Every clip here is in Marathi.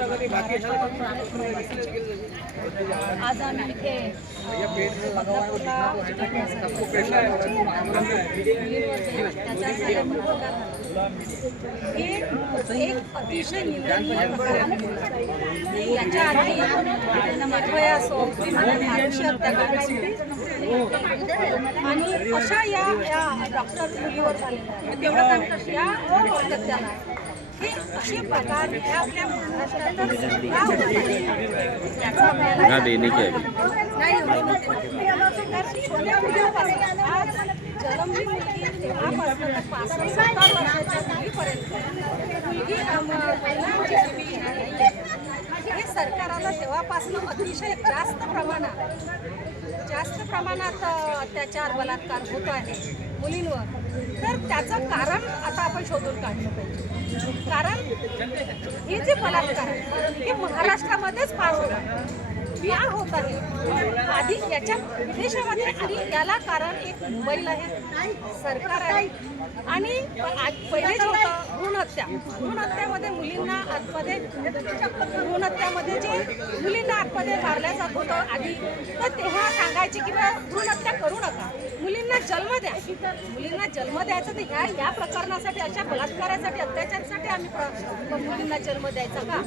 आज आम्ही इथे एक अतिशय निंदनीय याच्या आधी निर्भया असो मानुषी हत्याकांड आणि अशा या डॉक्टर मुलीवर झालेल्या या हत्याला हे असे प्रकार आपल्या महाराष्ट्रात याचा आपल्याला जन्मली मुलगी तेव्हापासून 65 वर्षाच्या मुलीपर्यंत हे सरकाराला तेव्हापासून अतिशय जास्त प्रमाणात अत्याचार बलात्कार होत आहे मुलींवर. तर त्याचं कारण आता आपण शोधून काढलं पाहिजे. कारण हे जे बलात्कार आहे हे महाराष्ट्रामध्येच फार होत आहे. आधी याच्या विदेशामध्ये आणि याला कारण एक मुंबईला आहे, सरकार आहे. आणि पहिले जे होतं भ्रूण हत्यामध्ये मुलींना आतमध्ये मुलींना आतमध्ये मारल्या जात होतं आधी. तर तेव्हा सांगायचे की भ्रूण हत्या करू नका, मुलींना जन्म द्यायचा. तर या प्रकरणासाठी अशा बलात्कारासाठी अत्याचारासाठी आम्ही मुलींना जन्म द्यायचा का,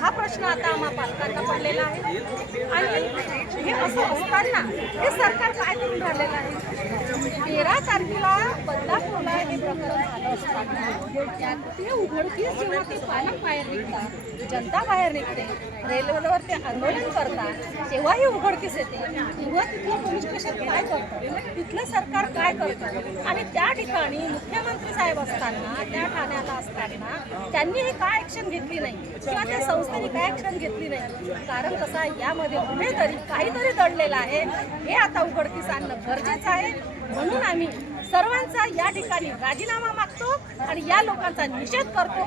हा प्रश्न आता आम्हा पालकांना पडलेला आहे. आणि हे असं असताना हे सरकार काय करून राहिलेलं आहे. 13 तारखेला बदलापूरला हे प्रकरण झालं असताना ते उघडकीस जेव्हा ते पालक बाहेर निघतात, जनता बाहेर निघते, रेल्वेवर ते आंदोलन करतात, तेव्हाही उघडकीस येते. तेव्हा तिथलं पोलीस स्टेशन काय करतं, तिथलं सरकार काय करतं. आणि त्या ठिकाणी मुख्यमंत्री साहेब असताना, त्या ठाण्याला असताना त्यांनी हे काय ॲक्शन घेतली नाही किंवा त्या संस्थेने काय ॲक्शन घेतली नाही. कारण कसं आहे, यामध्ये कुठेतरी काहीतरी दडलेलं आहे, हे आता उघडकीस आणणं गरजेचं आहे. म्हणून आम्ही सर्वांचा या ठिकाणी राजीनामा मागतो आणि या लोकांचा निषेध करतो.